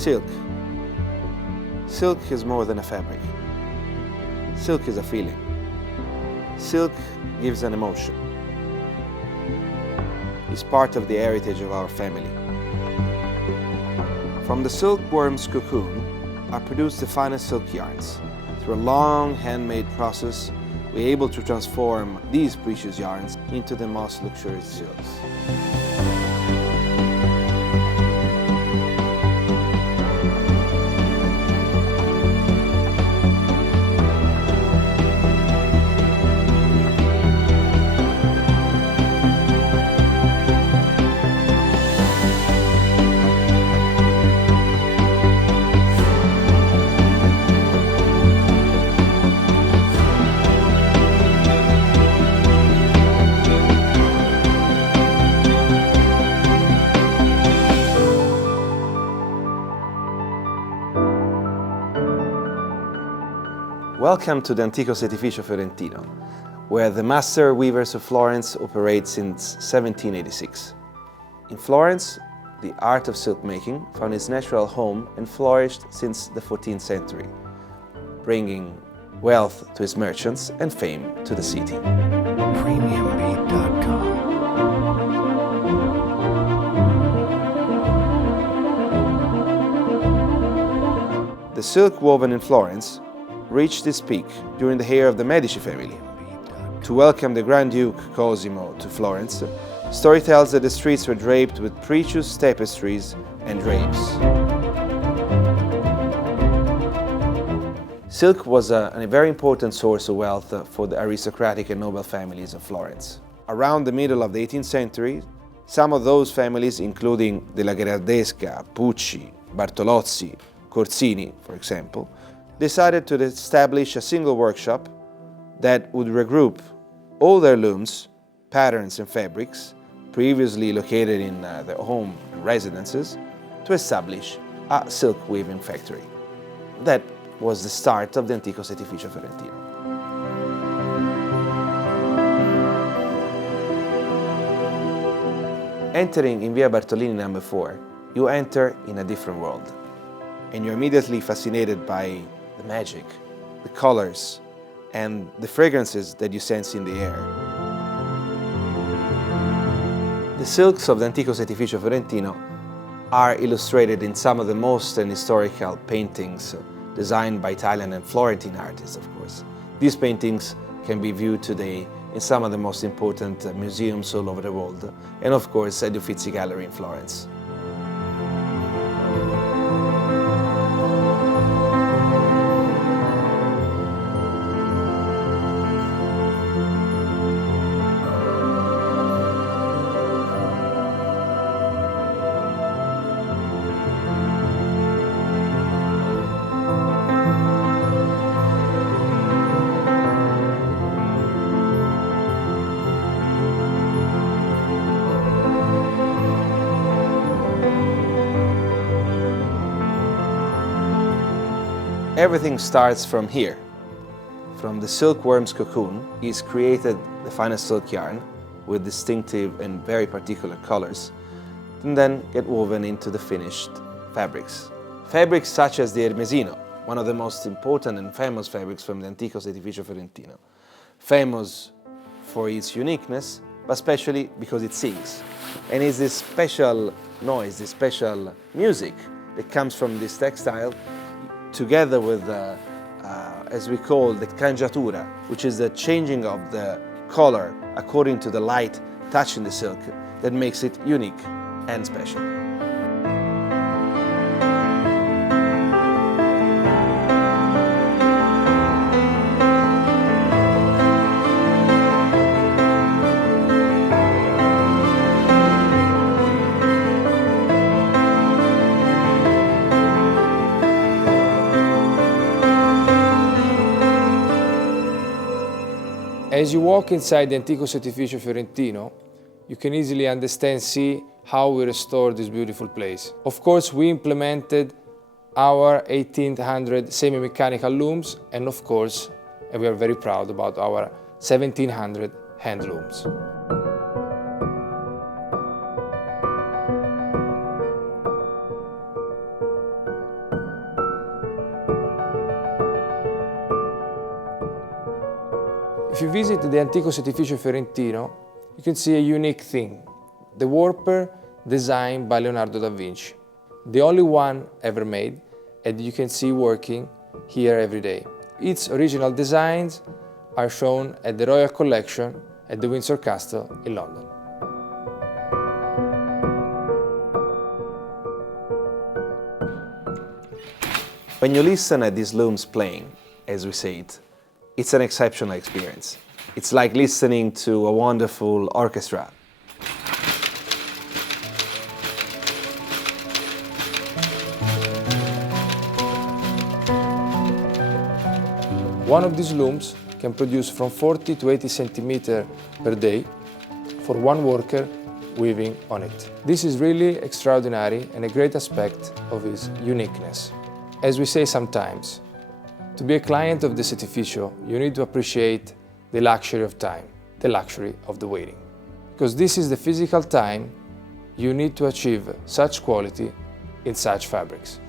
Silk. Silk is more than a fabric. Silk is a feeling. Silk gives an emotion. It's part of the heritage of our family. From the silkworm's cocoon are produced the finest silk yarns. Through a long handmade process, we're able to transform these precious yarns into the most luxurious silks. Welcome to the Antico Setificio Fiorentino, where the master weavers of Florence operate since 1786. In Florence, the art of silk making found its natural home and flourished since the 14th century, bringing wealth to its merchants and fame to the city. The silk woven in Florence reached its peak during the era of the Medici family. To welcome the Grand Duke Cosimo to Florence, story tells that the streets were draped with precious tapestries and drapes. Silk was a very important source of wealth for the aristocratic and noble families of Florence. Around the middle of the 18th century, some of those families, including della Gherardesca, Pucci, Bartolozzi, Corsini, for example, decided to establish a single workshop that would regroup all their looms, patterns and fabrics previously located in their home residences to establish a silk weaving factory. That was the start of the Antico Setificio Fiorentino. Entering in Via Bartolini number 4, you enter in a different world, and you're immediately fascinated by the magic, the colors, and the fragrances that you sense in the air. The silks of the Antico Setificio Fiorentino are illustrated in some of the most historical paintings designed by Italian and Florentine artists, of course. These paintings can be viewed today in some of the most important museums all over the world, and of course at the Uffizi Gallery in Florence. Everything starts from here. From the silkworm's cocoon is created the finest silk yarn with distinctive and very particular colors, and then get woven into the finished fabrics. Fabrics such as the Ermesino, one of the most important and famous fabrics from the Antico Setificio Fiorentino. Famous for its uniqueness, but especially because it sings. And it's this special noise, this special music that comes from this textile together with, as we call, the cangiatura, which is the changing of the color according to the light touching the silk, that makes it unique and special. As you walk inside the Antico Setificio Fiorentino, you can easily see how we restored this beautiful place. Of course, we implemented our 1800 semi-mechanical looms, and of course, we are very proud about our 1700 hand looms. If you visit the Antico Setificio Fiorentino, you can see a unique thing, the warper designed by Leonardo da Vinci, the only one ever made, and you can see working here every day. Its original designs are shown at the Royal Collection at the Windsor Castle in London. When you listen at these looms playing, as we say it, it's an exceptional experience. It's like listening to a wonderful orchestra. One of these looms can produce from 40 to 80 centimeters per day for one worker weaving on it. This is really extraordinary and a great aspect of its uniqueness. As we say sometimes, to be a client of the Setificio, you need to appreciate the luxury of time, the luxury of the waiting. Because this is the physical time you need to achieve such quality in such fabrics.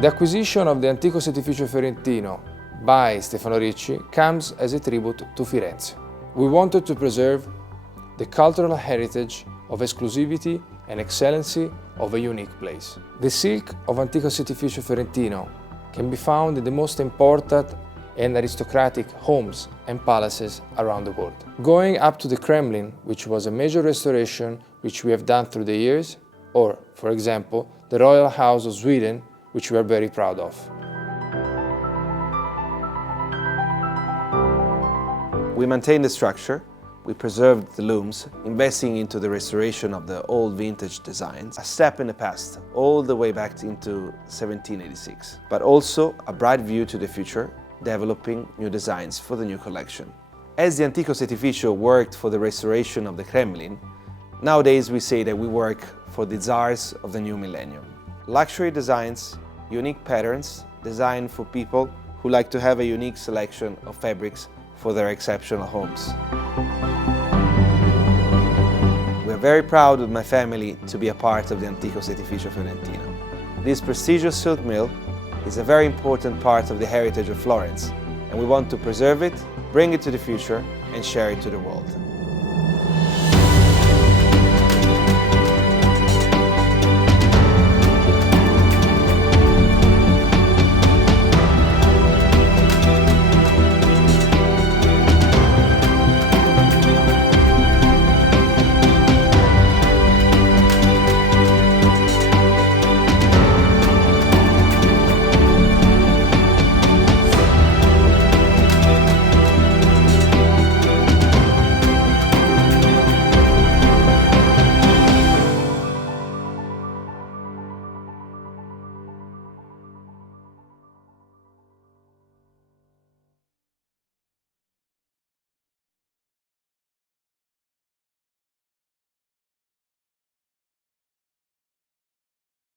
The acquisition of the Antico Setificio Fiorentino by Stefano Ricci comes as a tribute to Firenze. We wanted to preserve the cultural heritage of exclusivity and excellency of a unique place. The silk of Antico Setificio Fiorentino can be found in the most important and aristocratic homes and palaces around the world. Going up to the Kremlin, which was a major restoration which we have done through the years, or, for example, the Royal House of Sweden, which we are very proud of. We maintained the structure, we preserved the looms, investing into the restoration of the old vintage designs, a step in the past, all the way back into 1786, but also a bright view to the future, developing new designs for the new collection. As the Antico Setificio worked for the restoration of the Kremlin, nowadays we say that we work for the czars of the new millennium. Luxury designs, unique patterns, designed for people who like to have a unique selection of fabrics for their exceptional homes. We are very proud with my family to be a part of the Antico Setificio Fiorentino. This prestigious silk mill is a very important part of the heritage of Florence, and we want to preserve it, bring it to the future, and share it to the world.